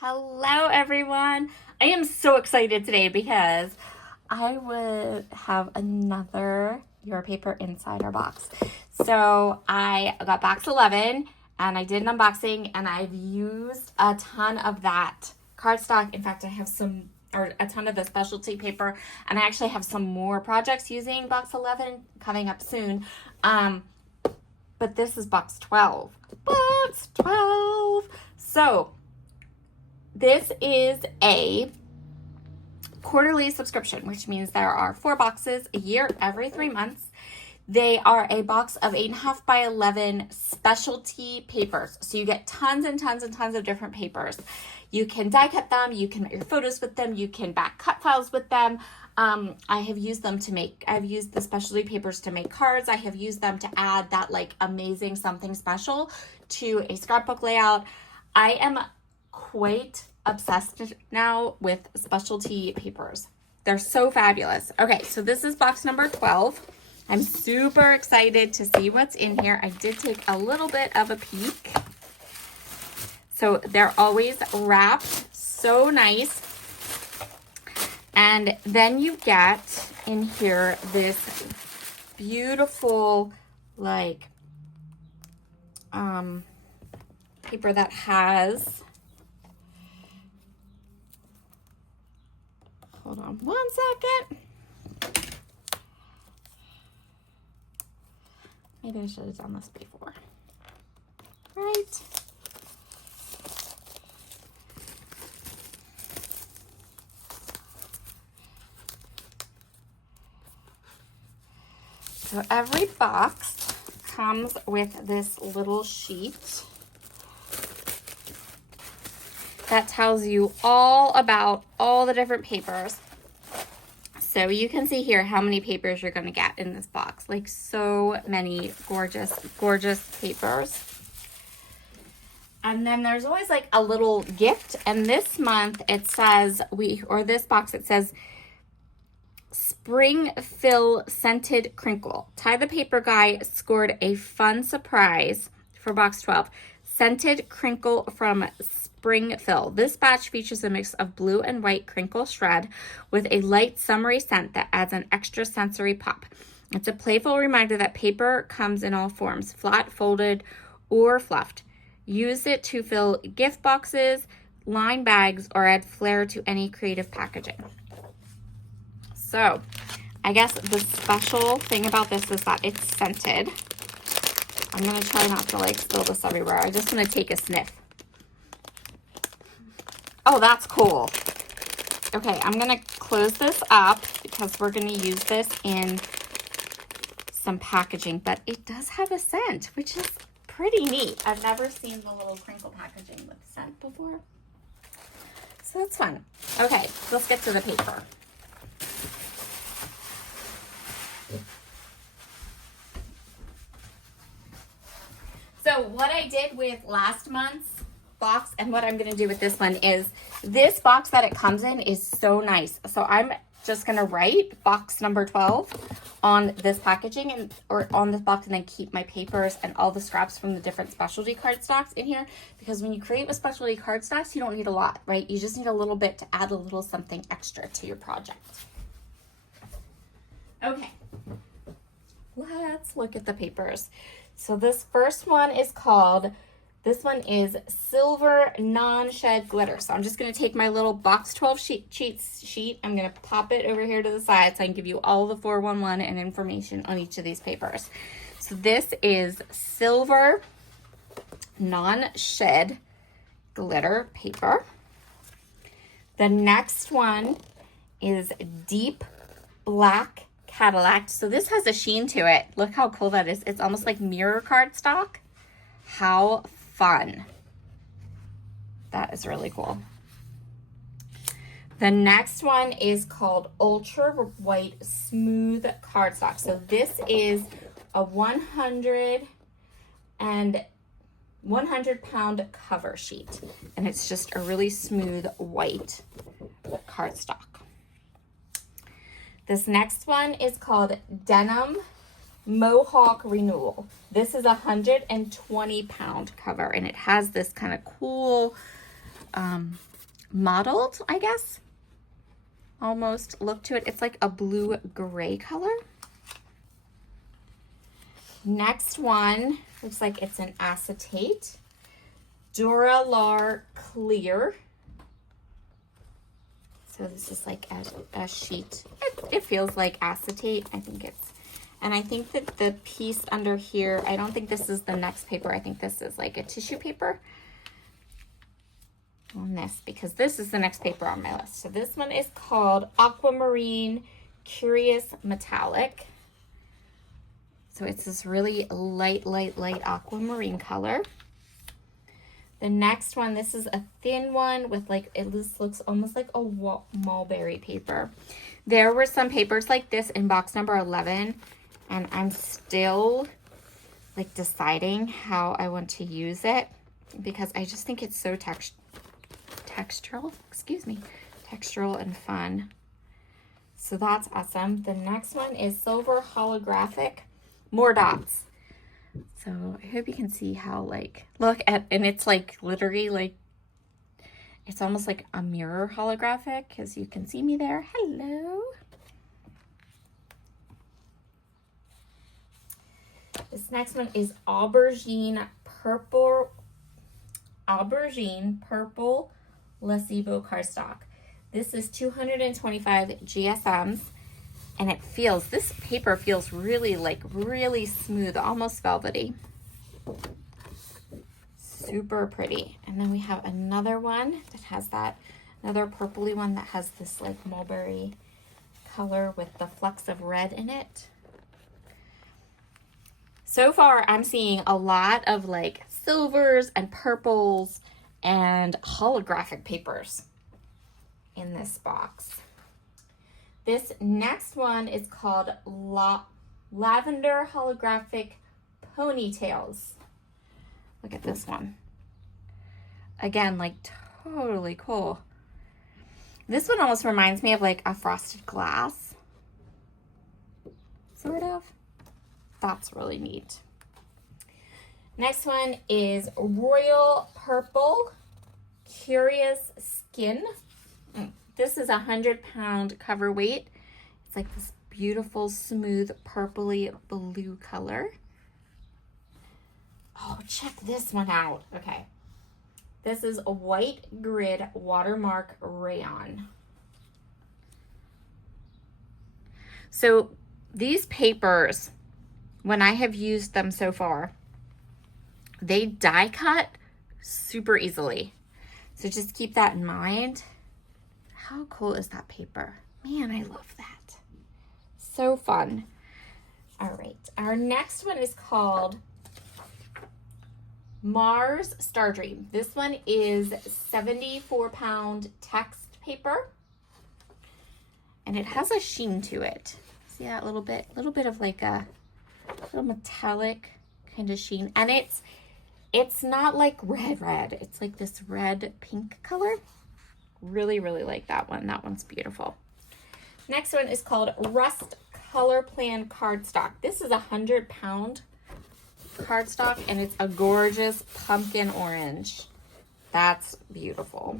Hello everyone. I am so excited today because I would have another Your Paper Insider box. So I got box 11 and I did an unboxing and I've used a ton of that cardstock. In fact, I have a ton of the specialty paper, and I actually have some more projects using box 11 coming up soon. But this is box 12. Box 12. So this is a quarterly subscription, which means there are 4 boxes a year, every 3 months. They are a box of 8.5 by 11 specialty papers. So you get tons and tons and tons of different papers. You can die cut them, you can make your photos with them, you can back cut files with them. I've used the specialty papers to make cards. I have used them to add that like amazing something special to a scrapbook layout. I am quite obsessed now with specialty papers. They're so fabulous. Okay, so this is box number 12. I'm super excited to see what's in here. I did take a little bit of a peek. So they're always wrapped so nice. And then you get in here this beautiful like paper that has, hold on one second. Maybe I should have done this before. Right. So every box comes with this little sheet that tells you all about all the different papers. So you can see here how many papers you're going to get in this box. Like so many gorgeous, gorgeous papers. And then there's always like a little gift. And this month it says, this box it says, Spring Fill Scented Crinkle. Tie the Paper Guy scored a fun surprise for box 12. Scented Crinkle from Spring Fill. This batch features a mix of blue and white crinkle shred with a light summery scent that adds an extra sensory pop. It's a playful reminder that paper comes in all forms, flat, folded, or fluffed. Use it to fill gift boxes, line bags, or add flair to any creative packaging. So, I guess the special thing about this is that it's scented. I'm going to try not to like spill this everywhere. I just want to take a sniff. Oh, that's cool. Okay, I'm going to close this up because we're going to use this in some packaging, but it does have a scent, which is pretty neat. I've never seen the little crinkle packaging with scent before. So that's fun. Okay, let's get to the paper. So what I did with last month's box and what I'm going to do with this one is this box that it comes in is so nice. So I'm just going to write box number 12 on this packaging or on this box, and then keep my papers and all the scraps from the different specialty cardstocks in here, because when you create with specialty cardstocks, you don't need a lot, right? You just need a little bit to add a little something extra to your project. Okay, let's look at the papers. So this first one is Silver Non-Shed Glitter. So I'm just going to take my little box 12 sheet. I'm going to pop it over here to the side so I can give you all the 411 and information on each of these papers. So this is Silver Non-Shed Glitter paper. The next one is Deep Black Cadillac. So this has a sheen to it. Look how cool that is. It's almost like mirror cardstock. How fun. That is really cool. The next one is called Ultra White Smooth Cardstock. So this is a 100 pound cover sheet, and it's just a really smooth white cardstock. This next one is called Denim Mohawk Renewal. This is a 120 pound cover, and it has this kind of cool mottled, I guess. Almost look to it. It's like a blue-gray color. Next one looks like it's an acetate. Duralar Clear. So this is like a sheet. It feels like acetate. I think that the piece under here, I don't think this is the next paper. I think this is like a tissue paper on this, because this is the next paper on my list. So this one is called Aquamarine Curious Metallic. So it's this really light aquamarine color. The next one, this is a thin one with like, this looks almost like a mulberry paper. There were some papers like this in box number 11, and I'm still like deciding how I want to use it, because I just think it's so textural and fun. So that's awesome. The next one is Silver Holographic, more dots. So I hope you can see how, like, look at, and it's like literally like, it's almost like a mirror holographic, as you can see me there. Hello. This next one is Aubergine Purple Placebo cardstock. This is 225 GSMs. And this paper feels really smooth, almost velvety. Super pretty. And then we have another one that has another purpley one that has this like mulberry color with the flecks of red in it. So far, I'm seeing a lot of like silvers and purples and holographic papers in this box. This next one is called Lavender Holographic Ponytails. Look at this one. Again, like totally cool. This one almost reminds me of like a frosted glass. Sort of. That's really neat. Next one is Royal Purple Curious Skin. This is 100-pound cover weight. It's like this beautiful, smooth, purpley blue color. Oh, check this one out. Okay. This is a white grid watermark rayon. So these papers, when I have used them so far, they die cut super easily. So just keep that in mind. How cool is that paper? Man, I love that. So fun. All right, our next one is called Mars Star Dream. This one is 74-pound text paper, and it has a sheen to it. See that little bit of like a little metallic kind of sheen, and it's not like red. It's like this red pink color. Really like that one. That one's beautiful. Next one is called Rust Color Plan Cardstock. This is 100-pound cardstock, and it's a gorgeous pumpkin orange. That's beautiful.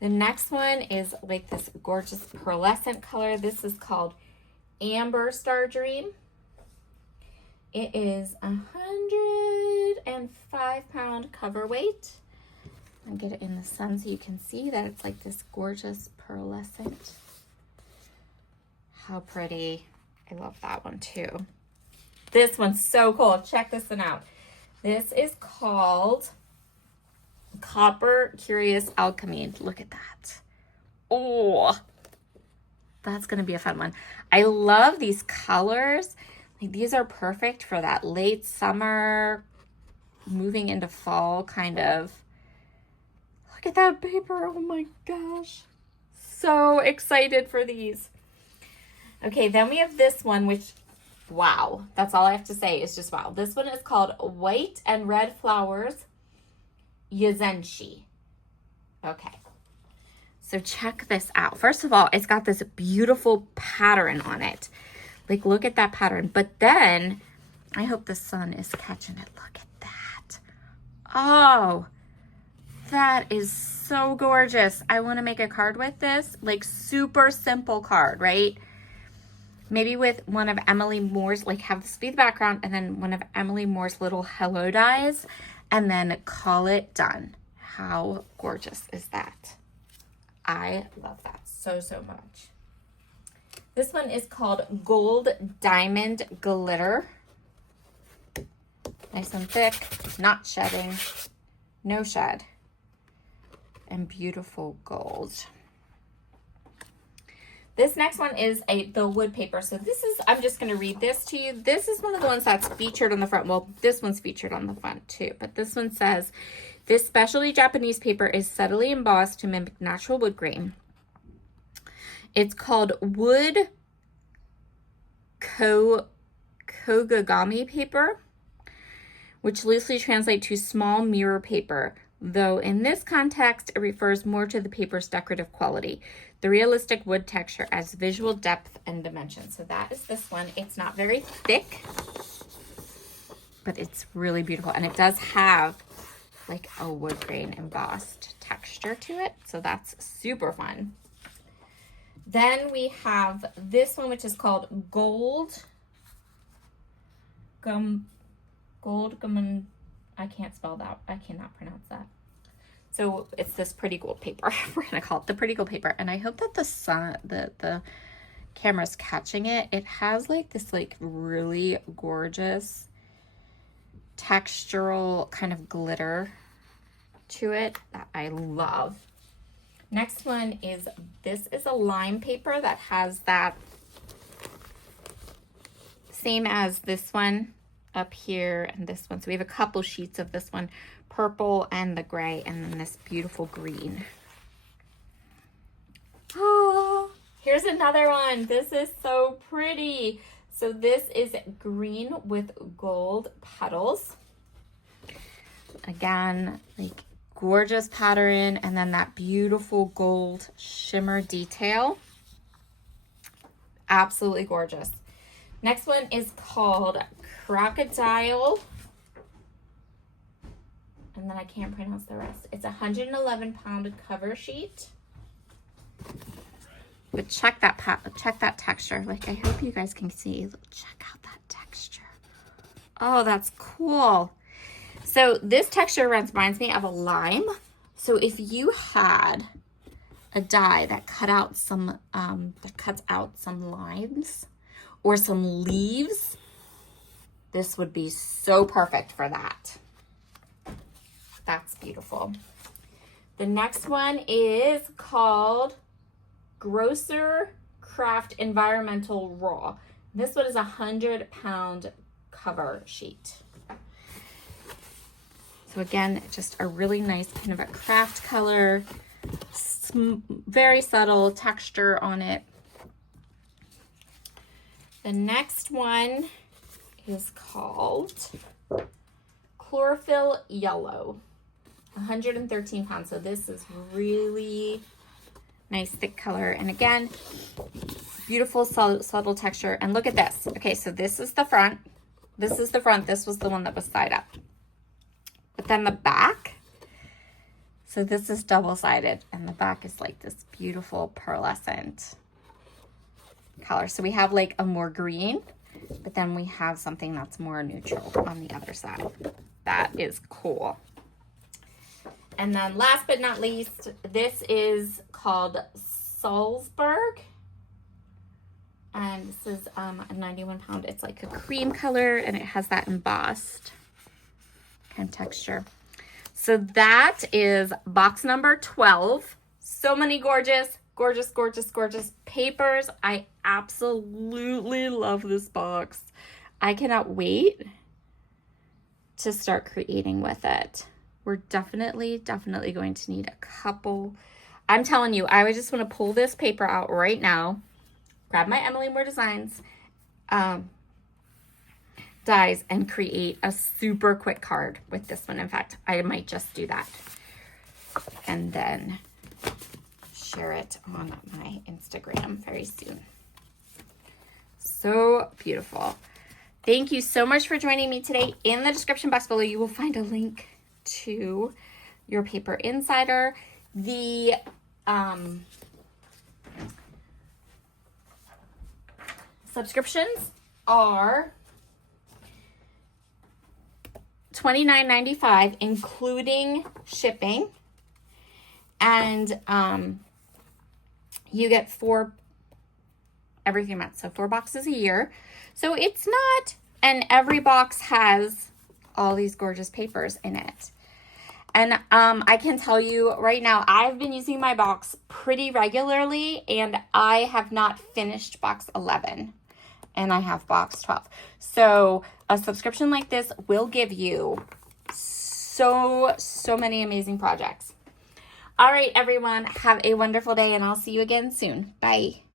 The next one is like this gorgeous pearlescent color. This is called Amber Star Dream. It is 105-pound cover weight. I'll get it in the sun so you can see that it's like this gorgeous pearlescent. How pretty. I love that one too. This one's so cool. Check this one out. This is called Copper Curious Alchemy. Look at that. Oh, that's going to be a fun one. I love these colors. Like, these are perfect for that late summer, moving into fall kind of. Look at that paper. Oh my gosh. So excited for these. Okay, then we have this one, which, wow. That's all I have to say is just wow. This one is called White and Red Flowers Yazenshi. Okay. So check this out. First of all, it's got this beautiful pattern on it. Like, look at that pattern. But then, I hope the sun is catching it. Look at that. Oh, that is so gorgeous. I want to make a card with this, like super simple card, right? Maybe with one of Emily Moore's, like have this be the background and then one of Emily Moore's little hello dies and then call it done. How gorgeous is that? I love that so, so much. This one is called Gold Diamond Glitter. Nice and thick, not shedding, no shed, and beautiful gold. This next one is the wood paper. So this is, I'm just going to read this to you. This is one of the ones that's featured on the front. Well, this one's featured on the front too, but this one says, this specialty Japanese paper is subtly embossed to mimic natural wood grain. It's called wood kogagami paper, which loosely translates to small mirror paper, though in this context, it refers more to the paper's decorative quality. The realistic wood texture adds visual depth and dimension. So that is this one. It's not very thick, but it's really beautiful. And it does have like a wood grain embossed texture to it. So that's super fun. Then we have this one, which is called Gold Gum. I can't spell that. I cannot pronounce that. So it's this pretty gold paper. We're gonna call it the pretty gold paper. And I hope that the camera's catching it. It has like this like really gorgeous textural kind of glitter to it that I love. Next one is, this is a lime paper that has that same as this one up here and this one. So we have a couple sheets of this one, purple and the gray, and then this beautiful green. Oh, here's another one. This is so pretty. So this is green with gold petals. Again, like gorgeous pattern, and then that beautiful gold shimmer detail. Absolutely gorgeous. Next one is called Crocodile, and then I can't pronounce the rest. It's a 111-pound cover sheet. But check that texture. Like, I hope you guys can see. Check out that texture. Oh, that's cool. So this texture reminds me of a lime. So if you had a die that cuts out some limes or some leaves, this would be so perfect for that. That's beautiful. The next one is called Grosser Craft Environmental Raw. This one is a 100-pound cover sheet. So again, just a really nice kind of a craft color, very subtle texture on it. The next one is called Chlorophyll Yellow, 113 pounds. So this is really nice thick color. And again, beautiful subtle texture. And look at this. Okay, so this is the front. This is the front. This was the one that was side up. But then the back, so this is double-sided, and the back is like this beautiful pearlescent color. So we have like a more green, but then we have something that's more neutral on the other side. That is cool. And then last but not least, this is called Salzburg. And this is a 91-pound. It's like a cream color, and it has that embossed kind of texture. So that is box number 12. So many gorgeous, gorgeous, gorgeous, gorgeous papers. I absolutely love this box. I cannot wait to start creating with it. We're definitely going to need a couple. I'm telling you, I just want to pull this paper out right now, grab my Emily Moore Designs dies, and create a super quick card with this one. In fact, I might just do that and then share it on my Instagram very soon. So beautiful. Thank you so much for joining me today. In the description box below, you will find a link to your Paper Insider. The subscriptions are $29.95, including shipping, and you get every 3 months, so 4 boxes a year. So it's not, and every box has all these gorgeous papers in it. And I can tell you right now, I've been using my box pretty regularly, and I have not finished box 11, and I have box 12. So a subscription like this will give you so many amazing projects. All right, everyone, have a wonderful day, and I'll see you again soon. Bye.